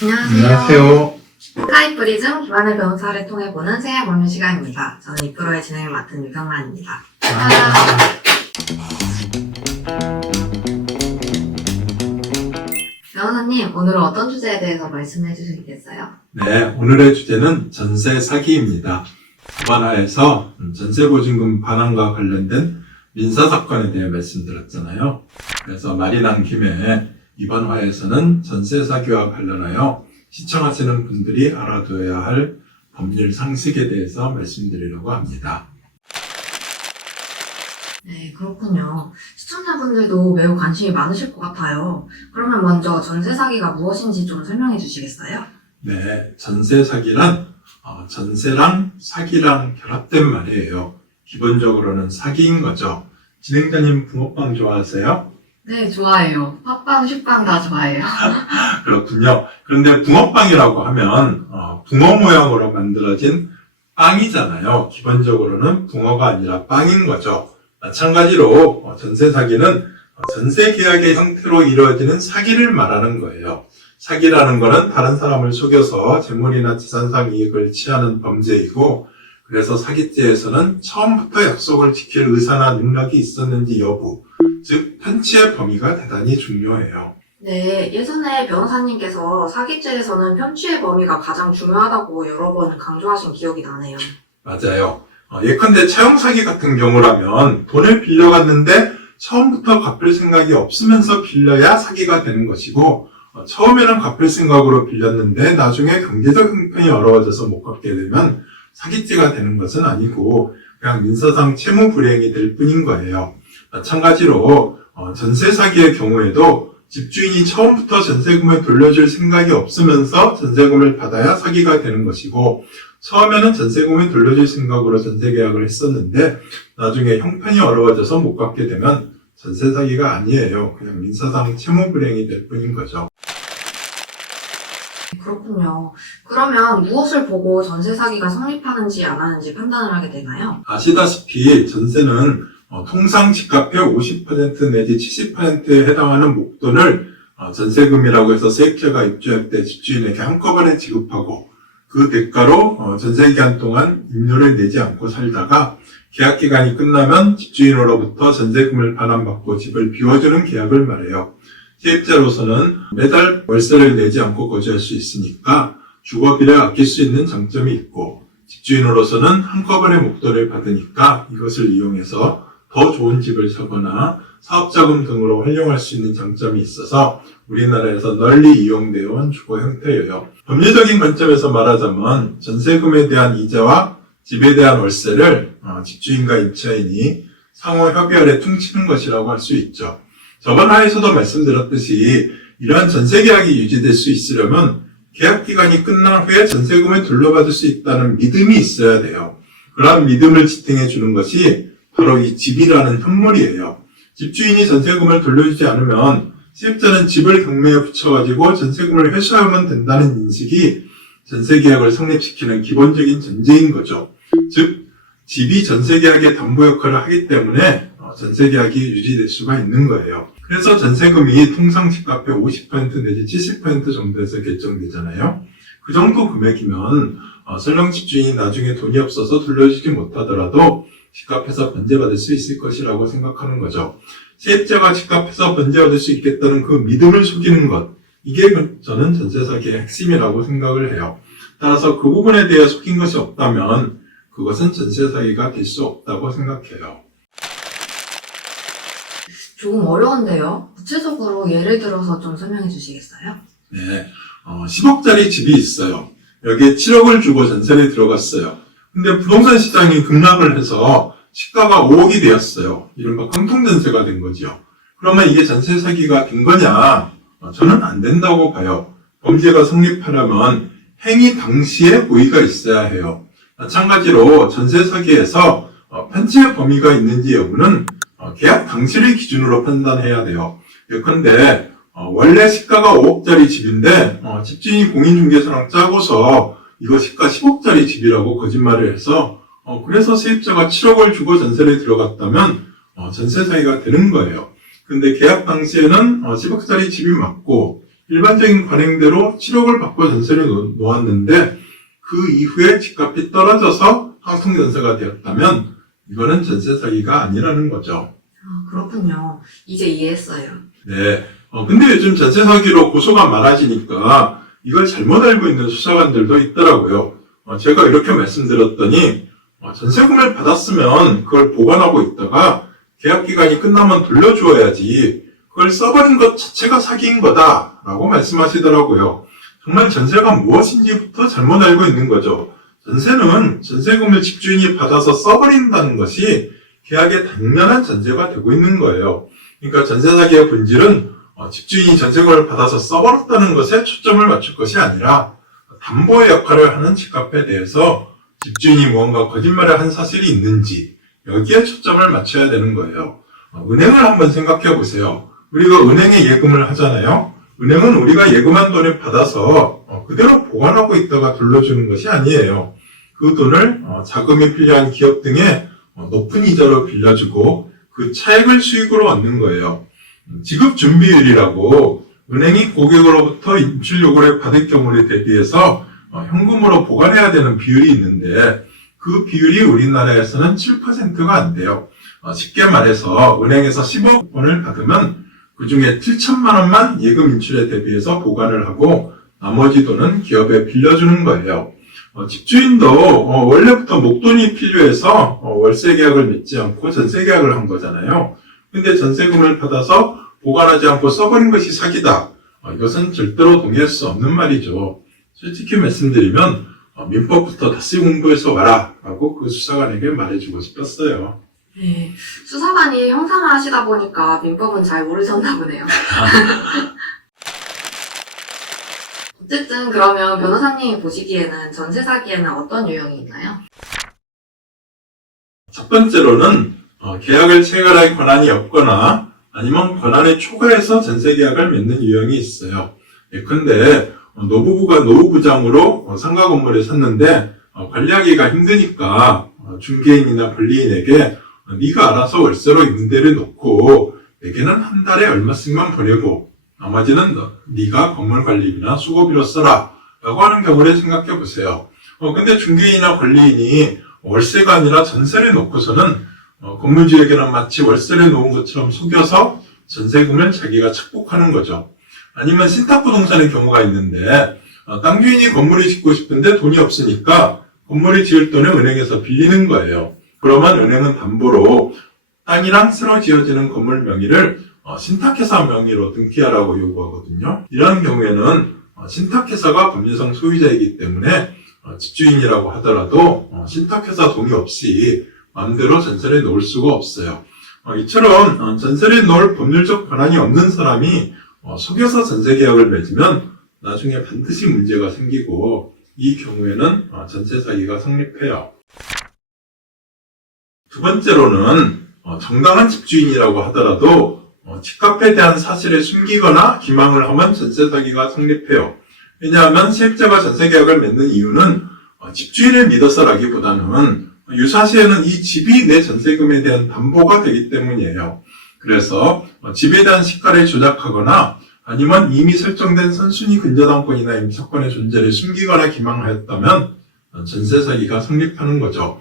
안녕하세요. 스카이프 리즘 기반의 변호사를 통해 보는 세약 법률 시간입니다. 저는 이 프로의 진행을 맡은 유경란입니다. 변호사님, 오늘은 어떤 주제에 대해서 말씀해 주시겠어요? 네, 오늘의 주제는 전세 사기입니다. 이번 화에서 전세보증금 반환과 관련된 민사사건에 대해 말씀드렸잖아요. 그래서 말이 난 김에 이번 화에서는 전세 사기와 관련하여 시청하시는 분들이 알아둬야 할 법률 상식에 대해서 말씀드리려고 합니다. 네, 그렇군요. 시청자분들도 매우 관심이 많으실 것 같아요. 그러면 먼저 전세 사기가 무엇인지 좀 설명해 주시겠어요? 네, 전세 사기란 전세랑 사기랑 결합된 말이에요. 기본적으로는 사기인 거죠. 진행자님 붕어빵 좋아하세요? 네, 좋아해요. 팥빵, 식빵 다 좋아해요. 그렇군요. 그런데 붕어빵이라고 하면 붕어 모양으로 만들어진 빵이잖아요. 기본적으로는 붕어가 아니라 빵인 거죠. 마찬가지로 전세 사기는 전세 계약의 형태로 이루어지는 사기를 말하는 거예요. 사기라는 것은 다른 사람을 속여서 재물이나 재산상 이익을 취하는 범죄이고, 그래서 사기죄에서는 처음부터 약속을 지킬 의사나 능력이 있었는지 여부, 즉 편취의 범위가 대단히 중요해요. 네, 예전에 변호사님께서 사기죄에서는 편취의 범위가 가장 중요하다고 여러 번 강조하신 기억이 나네요. 맞아요. 예컨대 차용 사기 같은 경우라면 돈을 빌려갔는데 처음부터 갚을 생각이 없으면서 빌려야 사기가 되는 것이고, 처음에는 갚을 생각으로 빌렸는데 나중에 경제적 형편이 어려워져서 못 갚게 되면 사기죄가 되는 것은 아니고 그냥 민사상 채무 불이행이 될 뿐인 거예요. 마찬가지로 전세 사기의 경우에도 집주인이 처음부터 전세금을 돌려줄 생각이 없으면서 전세금을 받아야 사기가 되는 것이고, 처음에는 전세금을 돌려줄 생각으로 전세계약을 했었는데 나중에 형편이 어려워져서 못 갚게 되면 전세 사기가 아니에요. 그냥 민사상 채무 불이행이 될 뿐인 거죠. 그렇군요. 그러면 무엇을 보고 전세 사기가 성립하는지 안 하는지 판단을 하게 되나요? 아시다시피 전세는 통상 집값의 50% 내지 70%에 해당하는 목돈을 전세금이라고 해서 세입자가 입주할 때 집주인에게 한꺼번에 지급하고, 그 대가로 전세기간 동안 임료를 내지 않고 살다가 계약기간이 끝나면 집주인으로부터 전세금을 반환받고 집을 비워주는 계약을 말해요. 세입자로서는 매달 월세를 내지 않고 거주할 수 있으니까 주거비를 아낄 수 있는 장점이 있고, 집주인으로서는 한꺼번에 목돈을 받으니까 이것을 이용해서 더 좋은 집을 사거나 사업자금 등으로 활용할 수 있는 장점이 있어서 우리나라에서 널리 이용되어 온 주거 형태예요. 법률적인 관점에서 말하자면 전세금에 대한 이자와 집에 대한 월세를 집주인과 임차인이 상호 협의 아래 퉁치는 것이라고 할 수 있죠. 저번 화에서도 말씀드렸듯이 이러한 전세계약이 유지될 수 있으려면 계약기간이 끝난 후에 전세금을 돌려받을 수 있다는 믿음이 있어야 돼요. 그러한 믿음을 지탱해 주는 것이 바로 이 집이라는 현물이에요. 집주인이 전세금을 돌려주지 않으면 세입자는 집을 경매에 붙여가지고 전세금을 회수하면 된다는 인식이 전세계약을 성립시키는 기본적인 전제인 거죠. 즉, 집이 전세계약의 담보 역할을 하기 때문에 전세계약이 유지될 수가 있는 거예요. 그래서 전세금이 통상 집값의 50% 내지 70% 정도에서 결정되잖아요. 그 정도 금액이면 설령 집주인이 나중에 돈이 없어서 돌려주지 못하더라도 집값에서 변제받을 수 있을 것이라고 생각하는 거죠. 세입자가 집값에서 변제받을 수 있겠다는 그 믿음을 속이는 것, 이게 저는 전세 사기의 핵심이라고 생각을 해요. 따라서 그 부분에 대해 속인 것이 없다면 그것은 전세 사기가 될 수 없다고 생각해요. 조금 어려운데요. 구체적으로 예를 들어서 좀 설명해 주시겠어요? 네, 10억짜리 집이 있어요. 여기에 7억을 주고 전세를 들어갔어요. 근데 부동산 시장이 급락을 해서 시가가 5억이 되었어요. 이른바 깡통전세가 된 거죠. 그러면 이게 전세 사기가 된 거냐? 저는 안 된다고 봐요. 범죄가 성립하려면 행위 당시에 고의가 있어야 해요. 마찬가지로 전세 사기에서 편취의 범위가 있는지 여부는 계약 당시를 기준으로 판단해야 돼요. 예컨대 원래 시가가 5억짜리 집인데 집주인이 공인중개사랑 짜고서 이거 시가 10억짜리 집이라고 거짓말을 해서 그래서 세입자가 7억을 주고 전세를 들어갔다면 전세 사기가 되는 거예요. 근데 계약 당시에는 10억짜리 집이 맞고 일반적인 관행대로 7억을 받고 전세를 놓았는데 그 이후에 집값이 떨어져서 상승전세가 되었다면 이거는 전세 사기가 아니라는 거죠. 아, 그렇군요. 이제 이해했어요. 네. 근데 요즘 전세 사기로 고소가 많아지니까 이걸 잘못 알고 있는 수사관들도 있더라고요. 제가 이렇게 말씀드렸더니 전세금을 받았으면 그걸 보관하고 있다가 계약 기간이 끝나면 돌려주어야지 그걸 써버린 것 자체가 사기인 거다라고 말씀하시더라고요. 정말 전세가 무엇인지부터 잘못 알고 있는 거죠. 전세는 전세금을 집주인이 받아서 써버린다는 것이 계약의 당연한 전제가 되고 있는 거예요. 그러니까 전세 사기의 본질은 집주인이 전세금을 받아서 써버렸다는 것에 초점을 맞출 것이 아니라 담보의 역할을 하는 집값에 대해서 집주인이 무언가 거짓말을 한 사실이 있는지 여기에 초점을 맞춰야 되는 거예요. 은행을 한번 생각해 보세요. 우리가 은행에 예금을 하잖아요. 은행은 우리가 예금한 돈을 받아서 그대로 보관하고 있다가 돌려주는 것이 아니에요. 그 돈을 자금이 필요한 기업 등에 높은 이자로 빌려주고 그 차액을 수익으로 얻는 거예요. 지급 준비율이라고 은행이 고객으로부터 인출 요구를 받을 경우에 대비해서 현금으로 보관해야 되는 비율이 있는데 그 비율이 우리나라에서는 7%가 안 돼요. 쉽게 말해서 은행에서 10억 원을 받으면 그 중에 7천만 원만 예금 인출에 대비해서 보관을 하고 나머지 돈은 기업에 빌려주는 거예요. 집주인도 원래부터 목돈이 필요해서 월세 계약을 맺지 않고 전세 계약을 한 거잖아요. 근데 전세금을 받아서 보관하지 않고 써버린 것이 사기다. 이것은 절대로 동의할 수 없는 말이죠. 솔직히 말씀드리면 민법부터 다시 공부해서 와라 라고 그 수사관에게 말해주고 싶었어요. 네, 수사관이 형사를 하시다 보니까 민법은 잘 모르셨나 보네요. 어쨌든 그러면 변호사님이 보시기에는 전세 사기에는 어떤 유형이 있나요? 첫 번째로는 계약을 체결할 권한이 없거나 아니면 권한을 초과해서 전세 계약을 맺는 유형이 있어요. 예컨대 노부부가 노후부장으로 상가 건물을 샀는데 관리하기가 힘드니까 중개인이나 권리인에게 네가 알아서 월세로 임대를 놓고 내게는 한 달에 얼마씩만 보내고 나머지는 네가 건물 관리비나 수고비로 써라 라고 하는 경우를 생각해 보세요. 근데 중개인이나 권리인이 월세가 아니라 전세를 놓고서는 건물주에게는 마치 월세를 놓은 것처럼 속여서 전세금을 자기가 착복하는 거죠. 아니면 신탁부동산의 경우가 있는데 땅 주인이 건물을 짓고 싶은데 돈이 없으니까 건물을 지을 돈을 은행에서 빌리는 거예요. 그러면 은행은 담보로 땅이랑 새로 지어지는 건물 명의를 신탁회사 명의로 등기하라고 요구하거든요. 이런 경우에는 신탁회사가 법률상 소유자이기 때문에 집주인이라고 하더라도 신탁회사 동의 없이 마음대로 전세를 놓을 수가 없어요. 이처럼 전세를 놓을 법률적 권한이 없는 사람이 속여서 전세 계약을 맺으면 나중에 반드시 문제가 생기고 이 경우에는 전세 사기가 성립해요. 두 번째로는 정당한 집주인이라고 하더라도 집값에 대한 사실을 숨기거나 기망을 하면 전세 사기가 성립해요. 왜냐하면 세입자가 전세 계약을 맺는 이유는 집주인을 믿어서라기보다는 유사시에는 이 집이 내 전세금에 대한 담보가 되기 때문이에요. 그래서 집에 대한 시가를 조작하거나 아니면 이미 설정된 선순위 근저당권이나 임차권의 존재를 숨기거나 기망하였다면 전세 사기가 성립하는 거죠.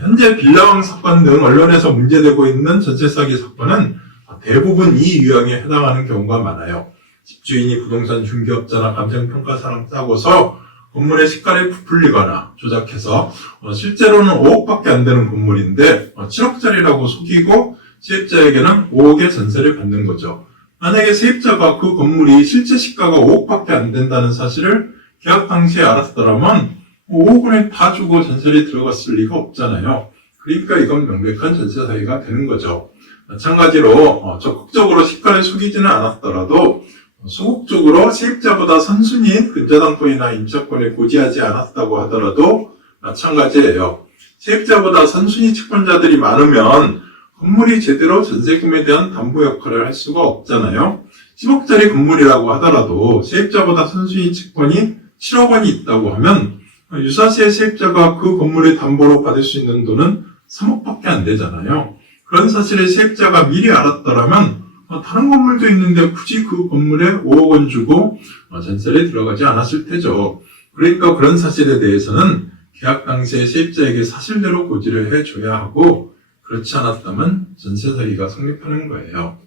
현재 빌라왕 사건 등 언론에서 문제되고 있는 전세 사기 사건은 대부분 이 유형에 해당하는 경우가 많아요. 집주인이 부동산 중개업자나 감정평가사랑 짜고서 건물의 시가를 부풀리거나 조작해서 실제로는 5억밖에 안 되는 건물인데 7억짜리라고 속이고 세입자에게는 5억의 전세를 받는 거죠. 만약에 세입자가 그 건물이 실제 시가가 5억밖에 안 된다는 사실을 계약 당시에 알았더라면 5억 원을 다 주고 전세를 들어갔을 리가 없잖아요. 그러니까 이건 명백한 전세 사기가 되는 거죠. 마찬가지로 적극적으로 시가를 속이지는 않았더라도 소극적으로 세입자보다 선순위인 근저당권이나 임차권을 고지하지 않았다고 하더라도 마찬가지예요. 세입자보다 선순위 채권자들이 많으면 건물이 제대로 전세금에 대한 담보 역할을 할 수가 없잖아요. 10억짜리 건물이라고 하더라도 세입자보다 선순위 채권이 7억 원이 있다고 하면 유사시의 세입자가 그 건물의 담보로 받을 수 있는 돈은 3억밖에 안 되잖아요. 그런 사실을 세입자가 미리 알았더라면 다른 건물도 있는데 굳이 그 건물에 5억 원 주고 전세를 들어가지 않았을 테죠. 그러니까 그런 사실에 대해서는 계약 당시에 세입자에게 사실대로 고지를 해줘야 하고, 그렇지 않았다면 전세 사기가 성립하는 거예요.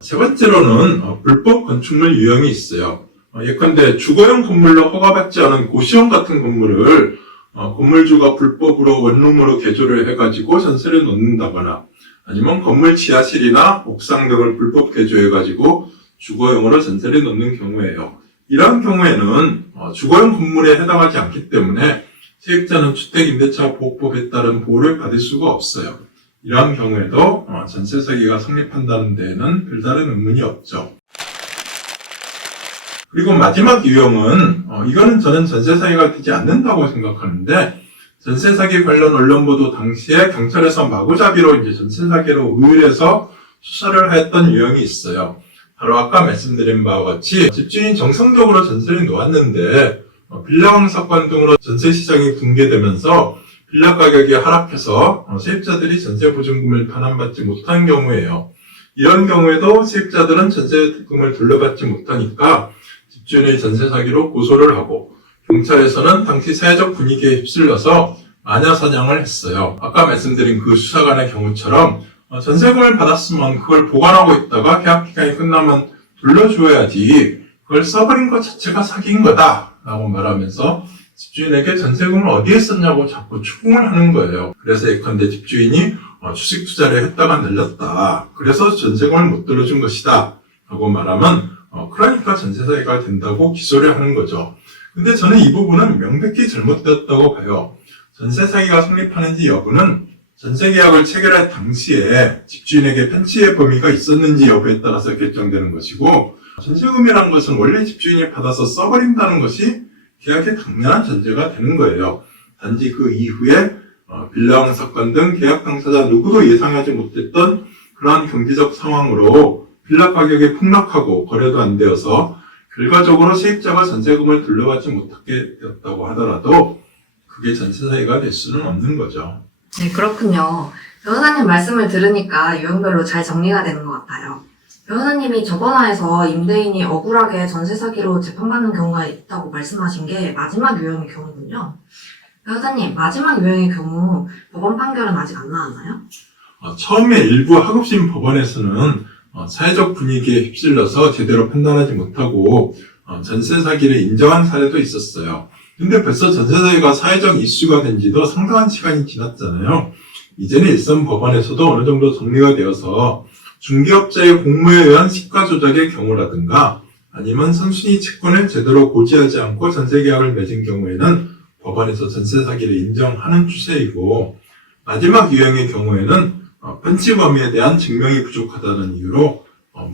세 번째로는 불법 건축물 유형이 있어요. 예컨대 주거용 건물로 허가받지 않은 고시원 같은 건물을 건물주가 불법으로 원룸으로 개조를 해가지고 전세를 놓는다거나, 아니면 건물 지하실이나 옥상 등을 불법 개조해가지고 주거용으로 전세를 놓는 경우예요. 이러한 경우에는 주거용 건물에 해당하지 않기 때문에 세입자는 주택임대차보호법에 따른 보호를 받을 수가 없어요. 이러한 경우에도 전세 사기가 성립한다는 데에는 별다른 의문이 없죠. 그리고 마지막 유형은 이거는 저는 전세 사기가 되지 않는다고 생각하는데, 전세 사기 관련 언론 보도 당시에 경찰에서 마구잡이로 이제 전세 사기로 의뢰해서 수사를 했던 유형이 있어요. 바로 아까 말씀드린 바와 같이 집주인이 정상적으로 전세를 놓았는데 빌라왕 사건 등으로 전세 시장이 붕괴되면서 빌라 가격이 하락해서 세입자들이 전세 보증금을 반환받지 못한 경우예요. 이런 경우에도 세입자들은 전세금을 돌려받지 못하니까 집주인의 전세 사기로 고소를 하고, 경찰에서는 당시 사회적 분위기에 휩쓸려서 마녀 사냥을 했어요. 아까 말씀드린 그 수사관의 경우처럼 전세금을 받았으면 그걸 보관하고 있다가 계약 기간이 끝나면 돌려줘야지, 그걸 써버린 것 자체가 사기인 거다 라고 말하면서 집주인에게 전세금을 어디에 썼냐고 자꾸 추궁을 하는 거예요. 그래서 예컨대 집주인이 주식 투자를 했다가 날렸다, 그래서 전세금을 못 들어준 것이다 라고 말하면 그러니까 전세 사기가 된다고 기소를 하는 거죠. 근데 저는 이 부분은 명백히 잘못되었다고 봐요. 전세 사기가 성립하는지 여부는 전세 계약을 체결할 당시에 집주인에게 편취의 범위가 있었는지 여부에 따라서 결정되는 것이고, 전세금이라는 것은 원래 집주인이 받아서 써버린다는 것이 계약의 당연한 전제가 되는 거예요. 단지 그 이후에 빌라왕 사건 등 계약 당사자 누구도 예상하지 못했던 그러한 경제적 상황으로 빌라 가격이 폭락하고 거래도 안 되어서 결과적으로 세입자가 전세금을 돌려받지 못하게 되었다고 하더라도 그게 전세 사기가 될 수는 없는 거죠. 네, 그렇군요. 변호사님 말씀을 들으니까 유형별로 잘 정리가 되는 것 같아요. 변호사님이 저번화에서 임대인이 억울하게 전세 사기로 재판받는 경우가 있다고 말씀하신 게 마지막 유형의 경우군요. 변호사님, 마지막 유형의 경우 법원 판결은 아직 안 나왔나요? 처음에 일부 하급심 법원에서는 사회적 분위기에 휩쓸려서 제대로 판단하지 못하고 전세 사기를 인정한 사례도 있었어요. 근데 벌써 전세 사기가 사회적 이슈가 된 지도 상당한 시간이 지났잖아요. 이제는 일선 법원에서도 어느 정도 정리가 되어서 중개업자의 공모에 의한 시가 조작의 경우라든가, 아니면 선순위 채권을 제대로 고지하지 않고 전세 계약을 맺은 경우에는 법원에서 전세 사기를 인정하는 추세이고, 마지막 유형의 경우에는 편취 범위에 대한 증명이 부족하다는 이유로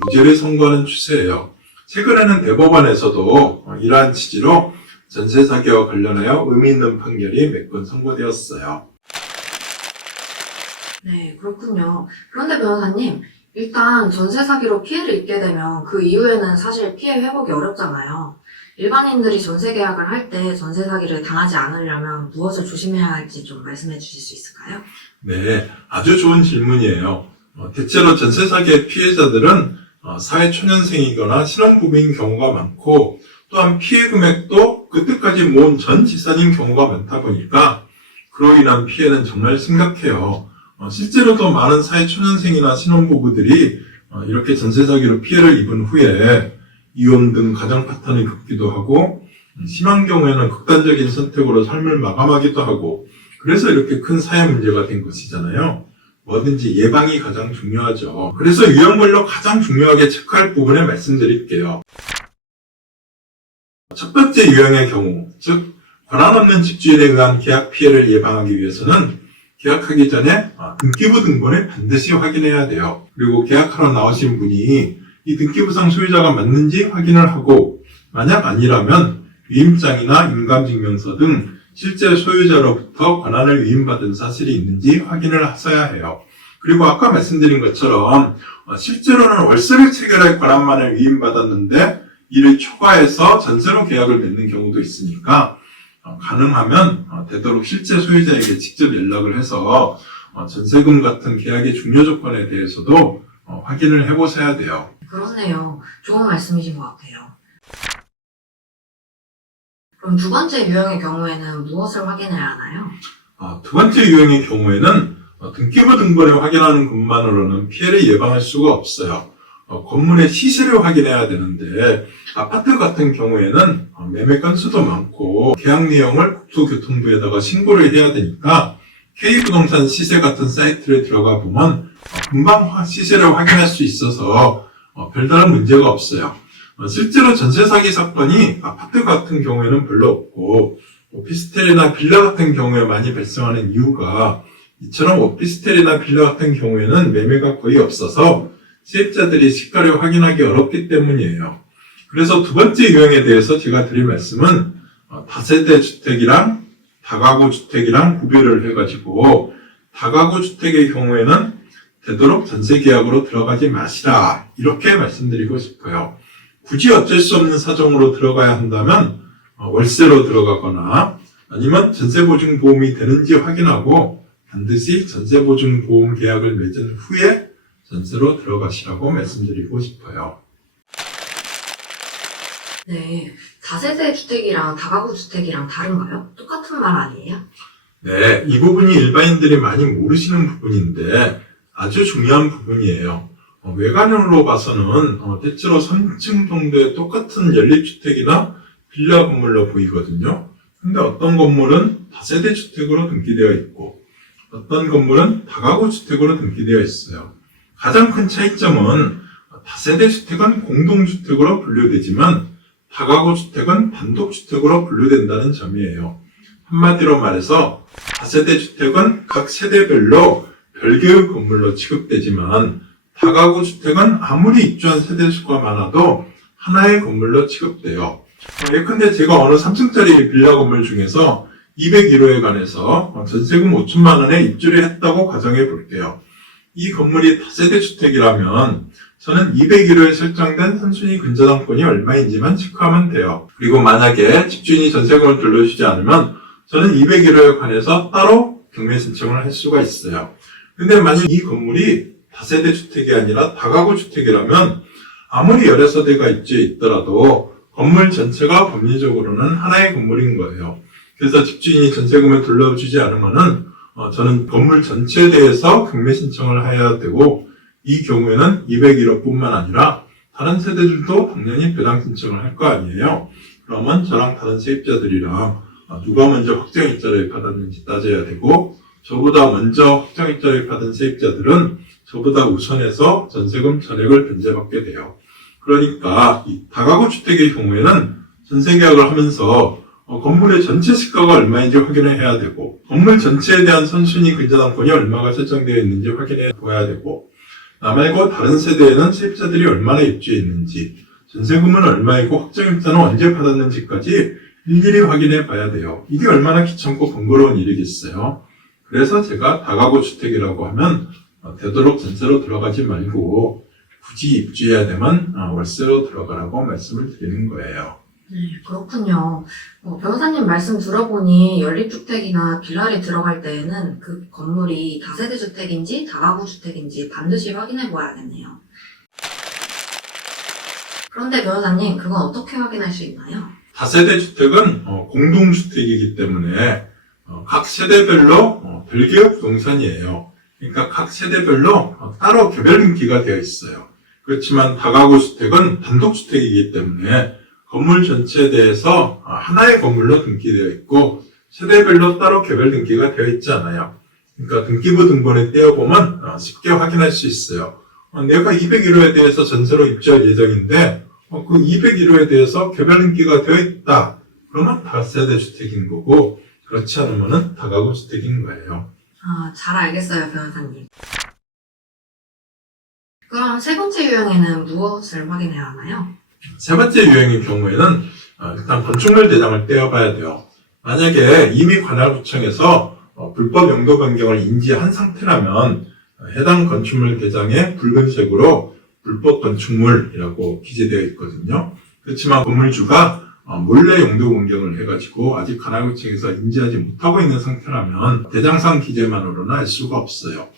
무죄를 선고하는 추세예요. 최근에는 대법원에서도 이러한 취지로 전세 사기와 관련하여 의미 있는 판결이 몇 건 선고되었어요. 네, 그렇군요. 그런데 변호사님, 일단 전세 사기로 피해를 입게 되면 그 이후에는 사실 피해 회복이 어렵잖아요. 일반인들이 전세 계약을 할 때 전세 사기를 당하지 않으려면 무엇을 조심해야 할지 좀 말씀해 주실 수 있을까요? 네, 아주 좋은 질문이에요. 대체로 전세 사기의 피해자들은 사회초년생이거나 신혼부부인 경우가 많고, 또한 피해 금액도 그때까지 모은 전 지산인 경우가 많다 보니까 그로 인한 피해는 정말 심각해요. 실제로도 많은 사회초년생이나 신혼부부들이 이렇게 전세 사기로 피해를 입은 후에 이혼 등 가정 파탄을 겪기도 하고, 심한 경우에는 극단적인 선택으로 삶을 마감하기도 하고, 그래서 이렇게 큰 사회 문제가 된 것이잖아요. 뭐든지 예방이 가장 중요하죠. 그래서 유형별로 가장 중요하게 체크할 부분을 말씀드릴게요. 첫 번째 유형의 경우, 즉 권한 없는 집주인에 의한 계약 피해를 예방하기 위해서는 계약하기 전에 등기부 등본을 반드시 확인해야 돼요. 그리고 계약하러 나오신 분이 이 등기부상 소유자가 맞는지 확인을 하고, 만약 아니라면 위임장이나 임감증명서 등 실제 소유자로부터 권한을 위임받은 사실이 있는지 확인을 하셔야 해요. 그리고 아까 말씀드린 것처럼 실제로는 월세를 체결할 권한만을 위임받았는데 이를 초과해서 전세로 계약을 맺는 경우도 있으니까 가능하면 되도록 실제 소유자에게 직접 연락을 해서 전세금 같은 계약의 중요 조건에 대해서도 확인을 해보셔야 돼요. 그렇네요. 좋은 말씀이신 것 같아요. 그럼 두 번째 유형의 경우에는 무엇을 확인해야 하나요? 두 번째 유형의 경우에는 등기부 등본을 확인하는 것만으로는 피해를 예방할 수가 없어요. 건물의 시세를 확인해야 되는데 아파트 같은 경우에는 매매 건수도 많고 계약 내용을 국토교통부에다가 신고를 해야 되니까 K부동산 시세 같은 사이트를 들어가 보면 금방 시세를 확인할 수 있어서 별다른 문제가 없어요. 실제로 전세 사기 사건이 아파트 같은 경우에는 별로 없고 오피스텔이나 빌라 같은 경우에 많이 발생하는 이유가 이처럼 오피스텔이나 빌라 같은 경우에는 매매가 거의 없어서 세입자들이 시가를 확인하기 어렵기 때문이에요. 그래서 두 번째 유형에 대해서 제가 드릴 말씀은 다세대 주택이랑 다가구 주택이랑 구별을 해가지고 다가구 주택의 경우에는 되도록 전세 계약으로 들어가지 마시라 이렇게 말씀드리고 싶어요. 굳이 어쩔 수 없는 사정으로 들어가야 한다면 월세로 들어가거나 아니면 전세보증보험이 되는지 확인하고 반드시 전세보증보험 계약을 맺은 후에 전세로 들어가시라고 말씀드리고 싶어요. 네, 다세대 주택이랑 다가구 주택이랑 다른가요? 똑같은 말 아니에요? 네, 이 부분이 일반인들이 많이 모르시는 부분인데 아주 중요한 부분이에요. 외관으로 봐서는 대체로 3층 정도의 똑같은 연립주택이나 빌라 건물로 보이거든요. 근데 어떤 건물은 다세대 주택으로 등기되어 있고 어떤 건물은 다가구 주택으로 등기되어 있어요. 가장 큰 차이점은 다세대 주택은 공동주택으로 분류되지만 다가구 주택은 단독주택으로 분류된다는 점이에요. 한마디로 말해서 다세대 주택은 각 세대별로 별개의 건물로 취급되지만 다가구 주택은 아무리 입주한 세대수가 많아도 하나의 건물로 취급돼요. 예컨대 제가 어느 3층짜리 빌라 건물 중에서 201호에 관해서 전세금 5천만 원에 입주를 했다고 가정해 볼게요. 이 건물이 다세대 주택이라면 저는 201호에 설정된 선순위 근저당권이 얼마인지만 체크하면 돼요. 그리고 만약에 집주인이 전세금을 돌려주지 않으면 저는 201호에 관해서 따로 경매 신청을 할 수가 있어요. 근데 만약 이 건물이 다세대 주택이 아니라 다가구 주택이라면 아무리 여러 세대가 입주해 있더라도 건물 전체가 법리적으로는 하나의 건물인 거예요. 그래서 집주인이 전세금을 돌려주지 않으면은 저는 건물 전체에 대해서 경매 신청을 해야 되고 이 경우에는 201호뿐만 아니라 다른 세대들도 당연히 배당 신청을 할 거 아니에요. 그러면 저랑 다른 세입자들이랑 누가 먼저 확정일자를 받았는지 따져야 되고 저보다 먼저 확정일자를 받은 세입자들은 저보다 우선해서 전세금 전액을 변제받게 돼요. 그러니까 이 다가구 주택의 경우에는 전세계약을 하면서 건물의 전체 시가가 얼마인지 확인을 해야 되고 건물 전체에 대한 선순위 근저당권이 얼마가 설정되어 있는지 확인해 보아야 되고 나 말고 다른 세대에는 세입자들이 얼마나 입주해 있는지 전세금은 얼마이고 확정일자는 언제 받았는지까지 일일이 확인해 봐야 돼요. 이게 얼마나 귀찮고 번거로운 일이겠어요. 그래서 제가 다가구 주택이라고 하면 되도록 전세로 들어가지 말고 굳이 입주해야 되면 월세로 들어가라고 말씀을 드리는 거예요. 네, 그렇군요. 변호사님 말씀 들어보니 연립주택이나 빌라를 들어갈 때에는 그 건물이 다세대 주택인지 다가구 주택인지 반드시 확인해 보아야겠네요. 그런데 변호사님, 그건 어떻게 확인할 수 있나요? 다세대 주택은 공동주택이기 때문에 각 세대별로 별개의 부동산이에요. 그러니까 각 세대별로 따로 개별 등기가 되어 있어요. 그렇지만 다가구 주택은 단독주택이기 때문에 건물 전체에 대해서 하나의 건물로 등기되어 있고 세대별로 따로 개별 등기가 되어 있지 않아요. 그러니까 등기부 등본에 떼어보면 쉽게 확인할 수 있어요. 내가 201호에 대해서 전세로 입주할 예정인데 그 201호에 대해서 개별 등기가 되어 있다. 그러면 다세대 주택인 거고 그렇지 않으면 다가구 주택인 거예요. 잘 알겠어요, 변호사님. 그럼 세 번째 유형에는 무엇을 확인해야 하나요? 세 번째 유형의 경우에는 일단 건축물 대장을 떼어봐야 돼요. 만약에 이미 관할구청에서 불법 용도 변경을 인지한 상태라면 해당 건축물 대장에 붉은색으로 불법 건축물이라고 기재되어 있거든요. 그렇지만 건물주가 몰래 용도 변경을 해가지고 아직 관할구청에서 인지하지 못하고 있는 상태라면 대장상 기재만으로는 알 수가 없어요.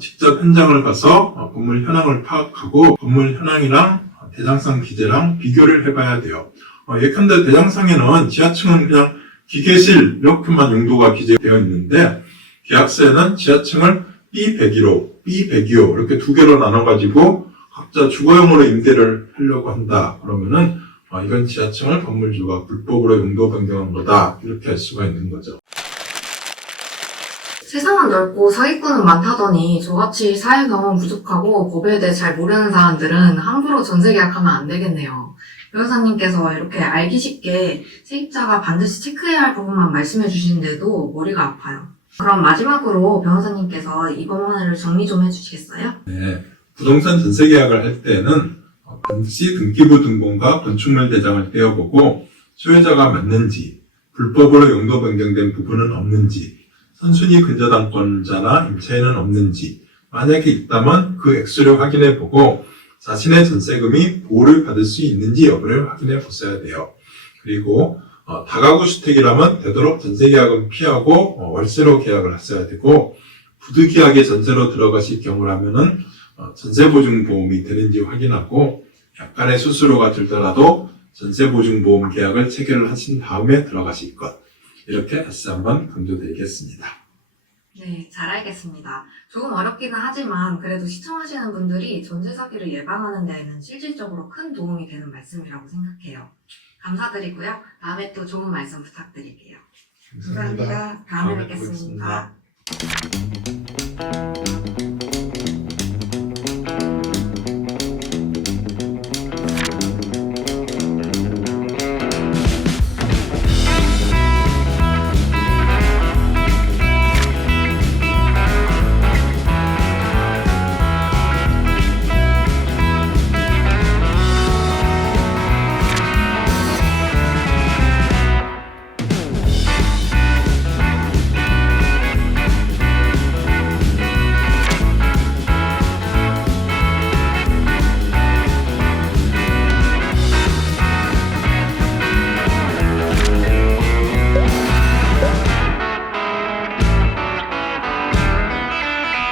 직접 현장을 가서 건물 현황을 파악하고 건물 현황이랑 대장상 기재랑 비교를 해봐야 돼요. 예컨대 대장상에는 지하층은 그냥 기계실 이렇게만 용도가 기재되어 있는데 계약서에는 지하층을 B101호, B102호 이렇게 두 개로 나눠가지고 각자 주거용으로 임대를 하려고 한다. 그러면은 이건 지하층을 건물주가 불법으로 용도 변경한 거다. 이렇게 할 수가 있는 거죠. 세상은 넓고 사기꾼은 많다더니 저같이 사회 경험 부족하고 법에 대해 잘 모르는 사람들은 함부로 전세 계약하면 안 되겠네요. 변호사님께서 이렇게 알기 쉽게 세입자가 반드시 체크해야 할 부분만 말씀해 주시는데도 머리가 아파요. 그럼 마지막으로 변호사님께서 이 법안을 정리 좀 해주시겠어요? 네. 부동산 전세 계약을 할 때는 반드시 등기부 등본과 건축물 대장을 떼어보고 소유자가 맞는지, 불법으로 용도 변경된 부분은 없는지, 선순위 근저당권자나 임차인은 없는지, 만약에 있다면 그 액수를 확인해보고 자신의 전세금이 보호를 받을 수 있는지 여부를 확인해 보셔야 돼요. 그리고 다가구 주택이라면 되도록 전세 계약은 피하고 월세로 계약을 하셔야 되고 부득이하게 전세로 들어가실 경우라면은 전세보증보험이 되는지 확인하고 약간의 수수료가 들더라도 전세보증보험 계약을 체결을 하신 다음에 들어가실 것. 이렇게 다시 한번 강조드리겠습니다. 네, 잘 알겠습니다. 조금 어렵기는 하지만 그래도 시청하시는 분들이 전세 사기를 예방하는 데에는 실질적으로 큰 도움이 되는 말씀이라고 생각해요. 감사드리고요. 다음에 또 좋은 말씀 부탁드릴게요. 감사합니다. 다음에 뵙겠습니다.